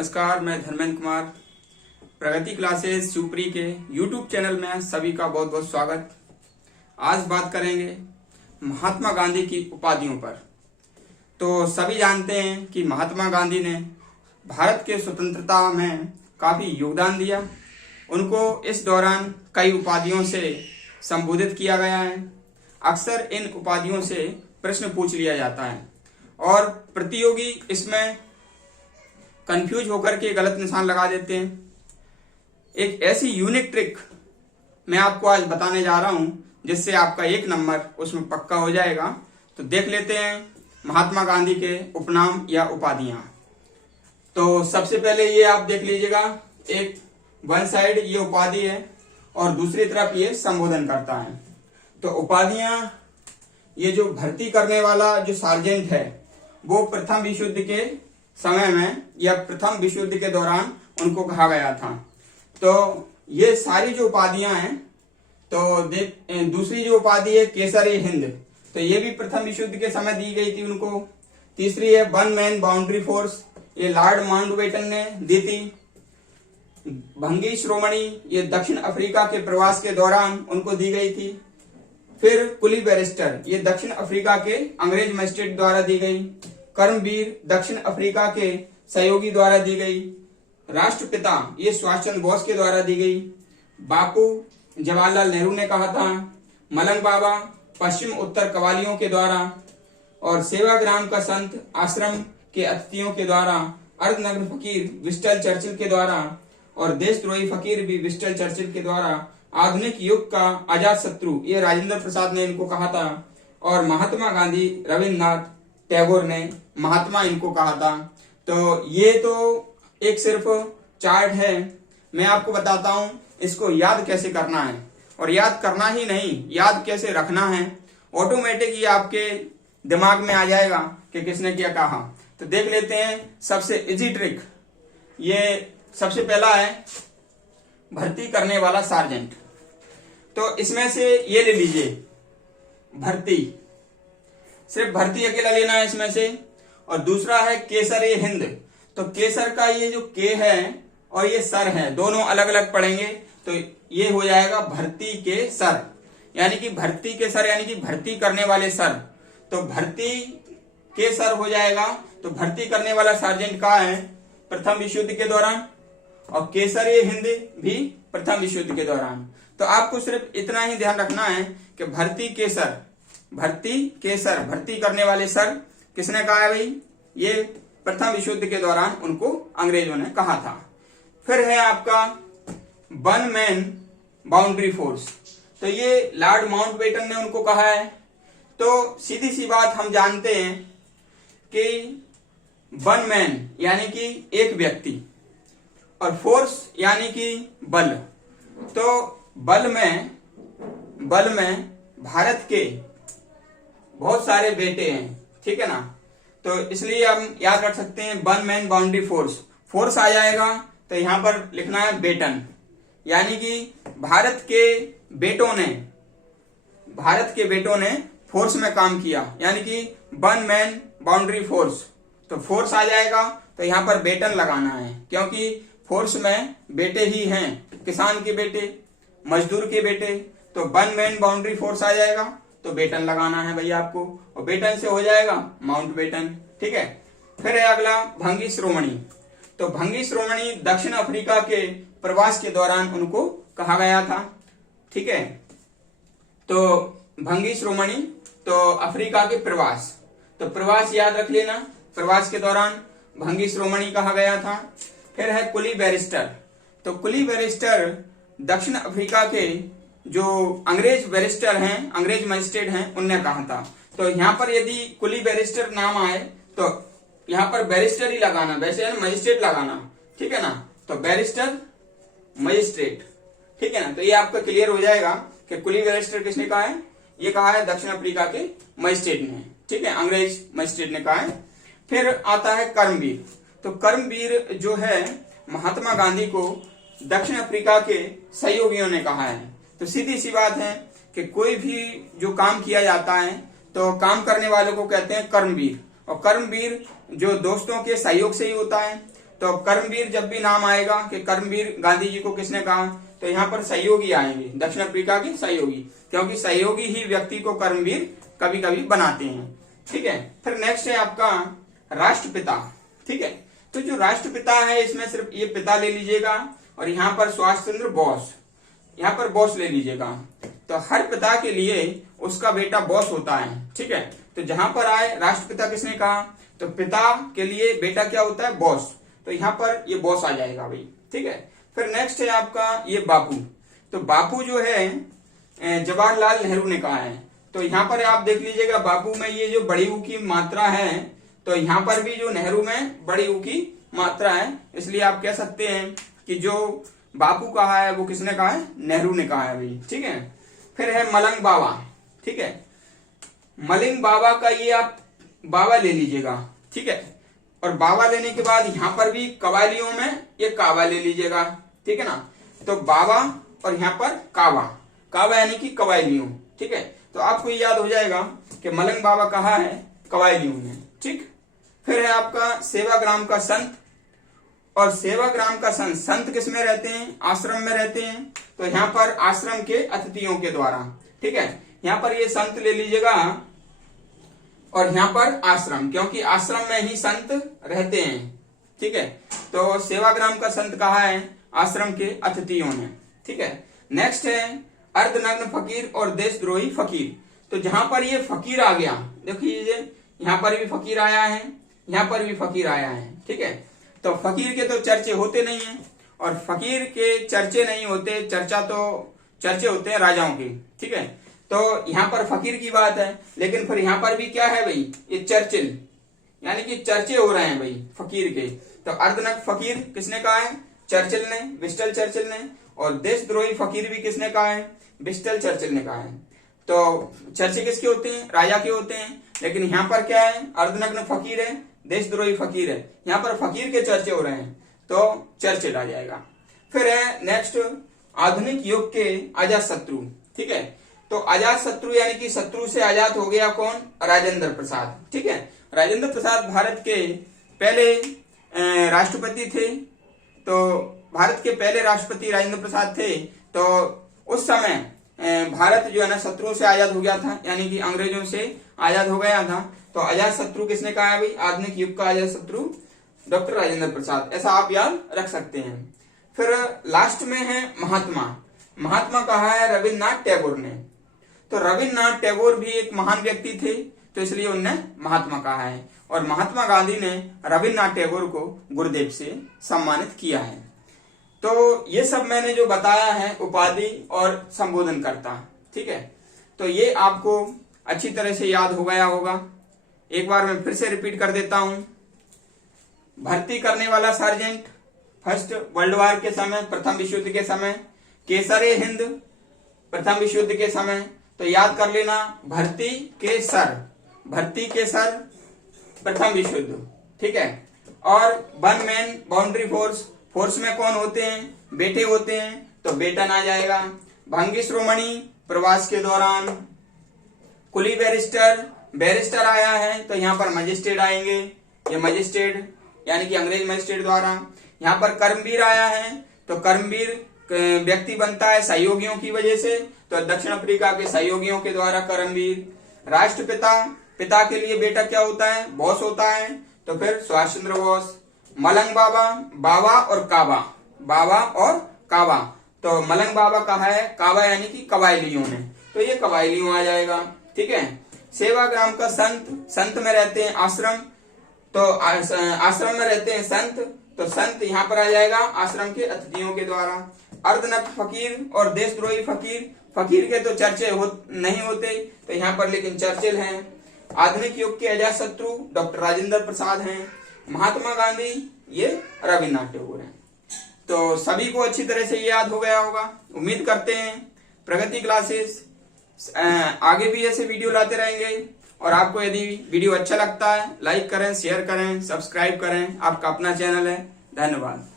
नमस्कार, मैं धर्मेंद्र कुमार। प्रगति क्लासेस शिवपुरी के YouTube चैनल में सभी का बहुत बहुत स्वागत। आज बात करेंगे महात्मा गांधी की उपाधियों पर। तो सभी जानते हैं कि महात्मा गांधी ने भारत के स्वतंत्रता में काफी योगदान दिया। उनको इस दौरान कई उपाधियों से संबोधित किया गया है। अक्सर इन उपाधियों से प्रश्न पूछ लिया जाता है और प्रतियोगी इसमें कंफ्यूज होकर के गलत निशान लगा देते हैं। एक ऐसी यूनिक ट्रिक मैं आपको आज बताने जा रहा हूं जिससे आपका एक नंबर उसमें पक्का हो जाएगा। तो देख लेते हैं महात्मा गांधी के उपनाम या उपाधियां। तो सबसे पहले ये आप देख लीजिएगा, एक वन साइड ये उपाधि है और दूसरी तरफ ये संबोधन करता है। तो उपाधियां, ये जो भर्ती करने वाला जो सार्जेंट है वो प्रथम विश्व युद्ध के समय में या प्रथम विश्व युद्ध के दौरान उनको कहा गया था। तो ये सारी जो उपाधियां हैं, तो दूसरी जो उपाधि है केसरी हिंद, तो ये भी प्रथम विश्व युद्ध के समय दी गई थी उनको। तीसरी है वन मैन बाउंड्री फोर्स, ये लॉर्ड माउंटबेटन ने दी थी। भंगी श्रोमणी, ये दक्षिण अफ्रीका के प्रवास के दौरान उनको दी गई थी। फिर कुली बैरिस्टर, ये दक्षिण अफ्रीका के अंग्रेज मजिस्ट्रेट द्वारा दी गई। कर्मवीर, दक्षिण अफ्रीका के सहयोगी द्वारा दी गई। राष्ट्रपिता, ये सुभाष चंद्र बोस के द्वारा दी गई। बापू, जवाहरलाल नेहरू ने कहा था। मलंग बाबा, पश्चिम उत्तर कवालियों के द्वारा। और सेवाग्राम का संत, आश्रम के अतिथियों के द्वारा। अर्धनग्न फकीर, विस्टल चर्चिल के द्वारा। और देशद्रोही फकीर भी विस्टल चर्चिल के द्वारा। आधुनिक युग का अजात शत्रु, ये राजेंद्र प्रसाद ने इनको कहा था। और महात्मा गांधी, रविन्द्रनाथ टैगोर ने महात्मा इनको कहा था। तो ये तो एक सिर्फ चार्ट है, मैं आपको बताता हूं इसको याद कैसे करना है। और याद करना ही नहीं, याद कैसे रखना है, ऑटोमेटिक ये आपके दिमाग में आ जाएगा कि किसने क्या कहा। तो देख लेते हैं सबसे इजी ट्रिक। ये सबसे पहला है भर्ती करने वाला सार्जेंट। तो इसमें से ये ले लीजिए, भर्ती, सिर्फ भर्ती अकेला लेना है इसमें से। और दूसरा है केसर ए हिंद, तो केसर का ये जो के है और ये सर है, दोनों अलग अलग पढ़ेंगे। तो ये हो जाएगा भर्ती के सर, यानी कि भर्ती के सर यानी कि भर्ती करने वाले सर। तो भर्ती के सर हो जाएगा। तो भर्ती करने वाला सार्जेंट कहाँ है? प्रथम विश्व युद्ध के दौरान। और केसर ए हिंद भी प्रथम विश्व युद्ध के दौरान। तो आपको सिर्फ इतना ही ध्यान रखना है कि भर्ती के सर, भर्ती के सर, भर्ती करने वाले सर किसने कहा है भाई? ये प्रथम विश्व युद्ध के दौरान उनको अंग्रेजों ने कहा था। फिर है आपका वन मैन बाउंड्री फोर्स, तो ये लॉर्ड माउंटबेटन ने उनको कहा है। तो सीधी सी बात हम जानते हैं कि वन मैन यानी कि एक व्यक्ति और फोर्स यानी कि बल। तो बल में भारत के बहुत सारे बेटे हैं, ठीक है ना। तो इसलिए हम याद रख सकते हैं one man boundary force. Force आ जाएगा तो यहां पर लिखना है बेटन, यानी कि भारत के बेटों ने फोर्स में काम किया, यानी कि वन मैन बाउंड्री फोर्स। तो फोर्स आ जाएगा तो यहां पर बेटन लगाना है, क्योंकि फोर्स में बेटे ही हैं, किसान के बेटे, मजदूर के बेटे। तो वन मैन बाउंड्री फोर्स आ जाएगा तो बेटन लगाना है भैया आपको, और बेटन से हो जाएगा माउंटबेटन, ठीक है। फिर है अगला भंगी श्रोमणी। तो भंगी श्रोमणी दक्षिण अफ्रीका के प्रवास के दौरान उनको कहा गया था, ठीक है। तो भंगी श्रोमणी, तो अफ्रीका के प्रवास, तो प्रवास याद रख लेना, प्रवास के दौरान भंगी श्रोमणी कहा गया था। फिर है कुली बैरिस्टर। तो कुली बैरिस्टर दक्षिण अफ्रीका के जो अंग्रेज बैरिस्टर हैं, अंग्रेज मजिस्ट्रेट हैं, उनने कहा था। तो यहाँ पर यदि कुली बैरिस्टर नाम आए तो यहाँ पर बैरिस्टर ही लगाना, वैसे मजिस्ट्रेट लगाना, ठीक है ना। तो बैरिस्टर मजिस्ट्रेट, ठीक है ना। तो ये आपका क्लियर हो जाएगा कि कुली बैरिस्टर किसने कहा है? ये कहा है दक्षिण अफ्रीका के मजिस्ट्रेट ने, ठीक है, अंग्रेज मजिस्ट्रेट ने कहा है। फिर आता है कर्मवीर। तो कर्मवीर जो है महात्मा गांधी को दक्षिण अफ्रीका के सहयोगियों ने कहा है। तो सीधी सी बात है कि कोई भी जो काम किया जाता है तो काम करने वालों को कहते हैं कर्मवीर। और कर्मवीर जो दोस्तों के सहयोग से ही होता है। तो कर्मवीर जब भी नाम आएगा कि कर्मवीर गांधी जी को किसने कहा, तो यहाँ पर सहयोगी आएंगे, दक्षिण अफ्रीका के सहयोगी, क्योंकि सहयोगी ही व्यक्ति को कर्मवीर कभी कभी बनाते हैं। ठीक है, फिर नेक्स्ट है आपका राष्ट्रपिता। ठीक है, तो जो राष्ट्रपिता है इसमें सिर्फ ये पिता ले लीजिएगा और यहाँ पर सुभाष चंद्र बोस, यहाँ पर बोस ले लीजिएगा। तो हर पिता के लिए उसका बेटा बोस होता है। ठीक है, तो जहां पर आए राष्ट्रपिता किसने कहा, तो पिता के लिए बेटा क्या होता है, बॉस, तो यहाँ पर ये बॉस आ जाएगा भाई। ठीक है, फिर नेक्स्ट है आपका ये बापू। तो बापू जो है जवाहरलाल नेहरू ने कहा है, तो यहाँ पर आप देख लीजिएगा बापू में ये जो बड़ी ऊ की मात्रा है, तो यहाँ पर भी जो नेहरू में बड़ी ऊ की मात्रा है, इसलिए आप कह सकते हैं कि जो बापू कहा है वो किसने कहा है, नेहरू ने कहा है भाई। ठीक है, फिर है मलंग बाबा। ठीक है, मलिंग बाबा का ये आप बाबा ले लीजिएगा। ठीक है, और बाबा लेने के बाद यहाँ पर भी कवालियों में ये कावा ले लीजिएगा। ठीक है ना, तो बाबा और यहाँ पर कावा, कावा यानी कि कवालियों। ठीक है, तो आपको ये याद हो जाएगा कि मलंग बाबा कहा है, कवालियों में। ठीक, फिर है आपका सेवाग्राम का संत। और सेवाग्राम का संत, संत किस में रहते हैं, आश्रम में रहते हैं, तो यहाँ पर आश्रम के अतिथियों के द्वारा। ठीक है, यहाँ पर ये संत ले लीजिएगा और यहाँ पर आश्रम, क्योंकि आश्रम में ही संत रहते हैं। ठीक है, तो सेवाग्राम का संत कहा है, आश्रम के अतिथियों ने। ठीक है, नेक्स्ट है अर्धनग्न फकीर और देशद्रोही फकीर। तो जहां पर ये फकीर आ गया, देखिए यहाँ पर भी फकीर आया है, यहाँ पर भी फकीर आया है। ठीक है, तो फकीर के तो चर्चे होते नहीं है, और फकीर के चर्चे नहीं होते, चर्चे होते हैं राजाओं के। ठीक है, तो यहाँ पर फकीर की बात है, लेकिन फिर यहाँ पर भी क्या है भाई, ये चर्चिल, यानी कि चर्चे हो रहे हैं भाई फकीर के। तो अर्धनग्न फकीर किसने कहा है, चर्चिल ने, विस्टन चर्चिल ने। और देशद्रोही फकीर भी किसने कहा है, विस्टन चर्चिल ने कहा है। तो चर्चे किसके होते हैं, राजा के होते हैं, लेकिन यहाँ पर क्या है, अर्धनग्न फकीर है, देशद्रोही फकीर है, यहाँ पर फकीर के चर्चे हो रहे हैं, तो चर्चिल आ जाएगा। फिर है नेक्स्ट आधुनिक युग के अजात शत्रु। ठीक है, तो अजात शत्रु यानी कि शत्रु से आजाद हो गया कौन, राजेंद्र प्रसाद। ठीक है, राजेंद्र प्रसाद भारत के पहले राष्ट्रपति थे। तो भारत के पहले राष्ट्रपति राजेंद्र प्रसाद थे। तो उस समय भारत जो है ना शत्रु से आजाद हो गया था, यानी कि अंग्रेजों से आजाद हो गया था। तो अजात शत्रु किसने कहा है भाई, आधुनिक युग का अजात शत्रु डॉक्टर राजेंद्र प्रसाद, ऐसा आप याद रख सकते हैं। फिर लास्ट में है महात्मा। महात्मा कहा है रविन्द्रनाथ टैगोर ने। तो रविन्द्रनाथ टैगोर भी एक महान व्यक्ति थे, तो इसलिए उनने महात्मा कहा है। और महात्मा गांधी ने रविन्द्रनाथ टैगोर को गुरुदेव से सम्मानित किया है। तो ये सब मैंने जो बताया है उपाधि और संबोधनकर्ता। ठीक है, तो ये आपको अच्छी तरह से याद हो गया होगा। एक बार मैं फिर से रिपीट कर देता हूं। भर्ती करने वाला सार्जेंट, फर्स्ट वर्ल्ड वॉर के समय, प्रथम विश्व युद्ध के समय, केसरे हिंद प्रथम विश्व युद्ध के समय। तो याद कर लेना, भर्ती के सर प्रथम विश्व युद्ध। ठीक है, और वन मैन बाउंड्री फोर्स में कौन होते हैं, बेटे होते हैं, तो बेटन आ जाएगा। भंगी श्रोमणी प्रवास के दौरान, कुली बैरिस्टर आया है, तो यहाँ पर मजिस्ट्रेट आएंगे, ये मजिस्ट्रेट यानी कि अंग्रेज मजिस्ट्रेट द्वारा। यहाँ पर कर्मवीर आया है, तो कर्मवीर व्यक्ति बनता है सहयोगियों की वजह से, तो दक्षिण अफ्रीका के सहयोगियों के द्वारा कर्मवीर। राष्ट्रपिता, पिता के लिए बेटा क्या होता है, बॉस होता है, तो फिर सुभाष चंद्र बोस। मलंग बाबा और काबा, तो मलंग बाबा कहा है, काबा यानी कि कबायलियों ने, तो ये कबायलियों आ जाएगा। ठीक है, सेवाग्राम का संत में रहते हैं आश्रम, तो आश्रम में रहते हैं संत, तो संत यहाँ पर आ जाएगा आश्रम के अतिथियों के द्वारा। अर्धनग्न फकीर और देशद्रोही फकीर के तो चर्चे नहीं होते, तो यहाँ पर लेकिन चर्चिल हैं। आधुनिक युग के अजात शत्रु डॉक्टर राजेंद्र प्रसाद हैं। महात्मा गांधी ये रविन्द्रनाथ टैगोर हैं। तो सभी को अच्छी तरह से याद हो गया होगा। उम्मीद करते हैं प्रगति क्लासेस आगे भी ऐसे वीडियो लाते रहेंगे। और आपको यदि वीडियो अच्छा लगता है लाइक करें, शेयर करें, सब्सक्राइब करें। आपका अपना चैनल है। धन्यवाद।